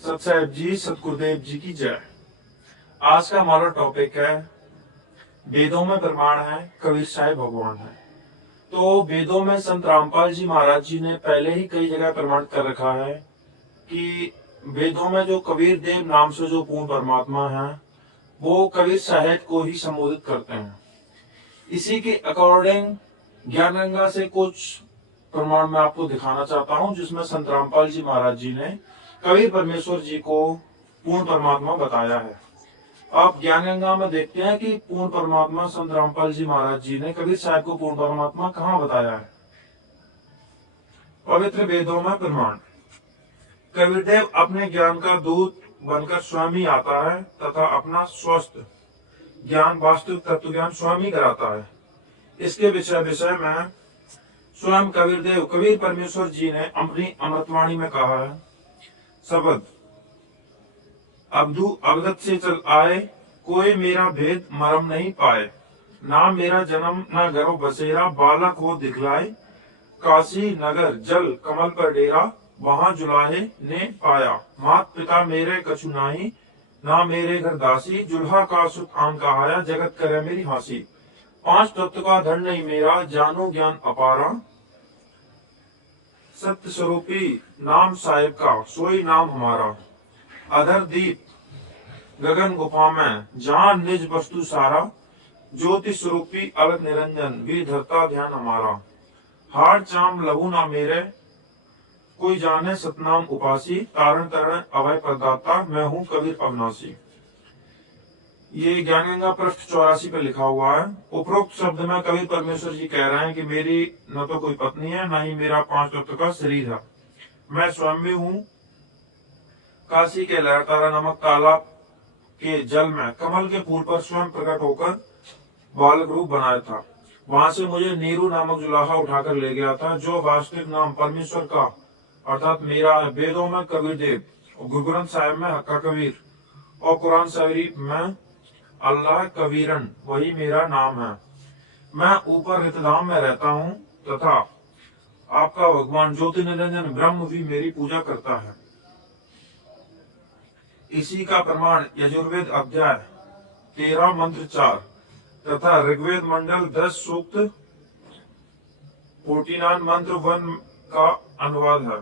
सतसाहिब जी, सतगुरुदेव जी की जय। आज का हमारा टॉपिक है वेदों में प्रमाण है, कबीर साहिब भगवान है। तो वेदों में संत रामपाल जी महाराज जी ने पहले ही कई जगह प्रमाण कर रखा है कि वेदों में जो कबीर देव नाम से जो पूर्ण परमात्मा है वो कबीर साहिब को ही संबोधित करते हैं। इसी के अकॉर्डिंग ज्ञान गंगा से कुछ प्रमाण मैं आपको दिखाना चाहता हूं, जिसमें संत रामपाल जी महाराज जी ने कबीर परमेश्वर जी को पूर्ण परमात्मा बताया है। आप ज्ञान गंगा में देखते हैं कि पूर्ण परमात्मा संत रामपाल जी महाराज जी ने कबीर साहब को पूर्ण परमात्मा कहाँ बताया है। पवित्र वेदों में प्रमाण। कबीर देव अपने ज्ञान का दूत बनकर स्वयं ही आता है तथा अपना स्वस्थ ज्ञान वास्तविक तत्व ज्ञान स्वयं ही कराता है। इसके विषय में स्वयं कबीर देव कबीर परमेश्वर जी ने अपनी अमृतवाणी में कहा है, शब्द अवधु अवगत से चल आए, कोई मेरा भेद मरम नहीं पाए। ना मेरा जन्म न गर्भ बसेरा, बालक हो दिखलाए। काशी नगर जल कमल पर डेरा, वहां जुलाहे ने पाया। मात पिता मेरे कछु नाही, ना मेरे घर दासी। जुल्हा का सुख आन कहाया, जगत करे मेरी हासी। पांच तत्व का धन नहीं मेरा, जानो ज्ञान अपारा। सत्य स्वरूपी नाम साहिब का, सोई नाम हमारा। अधर दीप गगन गुफा में, जहाँ निज वस्तु सारा। ज्योति स्वरूपी अलग निरंजन, भी धरता ध्यान हमारा। हार चाम लहू ना मेरे, कोई जाने सतनाम उपासी। तारण तरण अभय प्रदाता, मैं हूँ कबीर अविनाशी। ये ज्ञान गंगा पृष्ठ 84 पे लिखा हुआ है। उपरोक्त शब्द में कबीर परमेश्वर जी कह रहे हैं कि मेरी न तो कोई पत्नी है, न ही मेरा पांच तत्व का शरीर है। मैं स्वयं भी हूँ। काशी के लहरतारा नमक तालाब के जल में कमल के फूल पर स्वयं प्रकट होकर बालक रूप बनाया था। वहां से मुझे नीरू नामक जुलाहा उठाकर ले गया था, जो वास्तविक नाम परमेश्वर का अर्थात मेरा है। वेदों में कबीर देव, गुरु ग्रंथ साहिब में हक्का कबीर और कुरान शरीफ में अल्लाह कबीरन, वही मेरा नाम है। मैं ऊपर रितधाम में रहता हूँ तथा आपका भगवान ज्योति निरंजन ब्रह्म भी मेरी पूजा करता है। इसी का प्रमाण यजुर्वेद अध्याय 13 मंत्र 4 तथा ऋग्वेद मंडल 10 सूक्त 49 मंत्र 1 का अनुवाद है।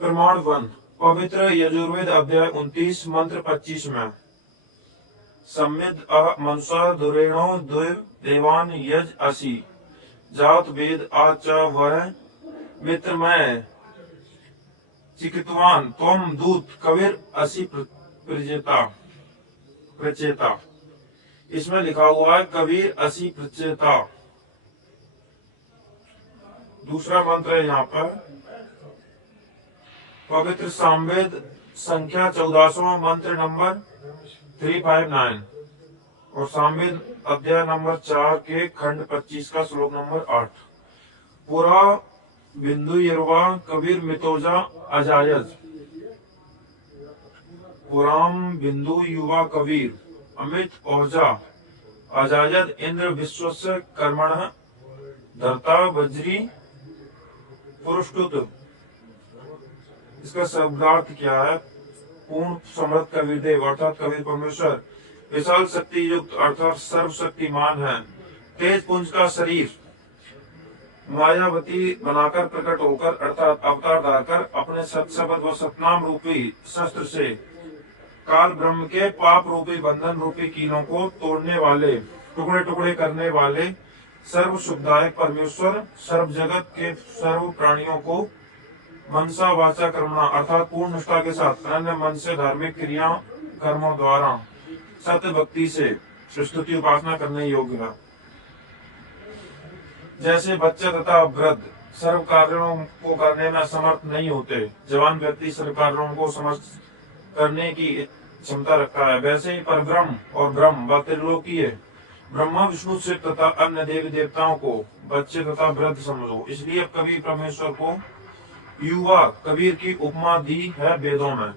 प्रमाण 1 पवित्र यजुर्वेद अध्याय 29 मंत्र 25 में, सम्मिद मनसा दुरेणो देव देवान यज असी। जात वेद आच वह मित्र मैं चिकितवान, त्वम दूत कबीर असी प्रचेता। इसमें लिखा हुआ है कबीर असी प्रचेता। दूसरा मंत्र है यहाँ पर पवित्र सामवेद संख्या 14वां मंत्र नंबर 359 और सामवेद अध्याय नंबर 4 के खंड 25 का श्लोक नंबर 8। पूरा बिंदु यरुवा कबीर मितोजा अजायज। पुराम बिंदु युवा कबीर अमित ओजा अजायद। इंद्र विश्वस्य कर्मण धरता वज्री पुरुषुत। इसका शब्दार्थ क्या है? पूर्ण समर्थ कबीर देव अर्थात कबीर परमेश्वर विशाल शक्ति युक्त अर्थात सर्वशक्तिमान है। तेज पुंज का शरीर मायावती बनाकर प्रकट होकर अर्थात अवतार धारकर अपने सत्शब्द व सतनाम रूपी शस्त्र से काल ब्रह्म के पाप रूपी बंधन रूपी कीलों को तोड़ने वाले, टुकड़े टुकड़े करने वाले सर्व सुखदायक परमेश्वर सर्व जगत के सर्व प्राणियों को मनसा वाचा कर्मणा अर्थात पूर्ण निष्ठा के साथ अन्य मन से धार्मिक क्रिया कर्मों द्वारा सत्य भक्ति से स्तुति उपासना करने योग्य है। जैसे बच्चे तथा वृद्ध सर्व कार्यों को करने में समर्थ नहीं होते, जवान व्यक्ति सर्व कार्यों को समर्थ करने की क्षमता रखता है, वैसे ही परब्रह्म और ब्रह्म व त्रिलोकीय ब्रह्मा विष्णु शिव तथा अन्य देवी देवताओं को बच्चे तथा वृद्ध समझो। इसलिए कबीर परमेश्वर को युवा कबीर की उपमा दी है वेदों में।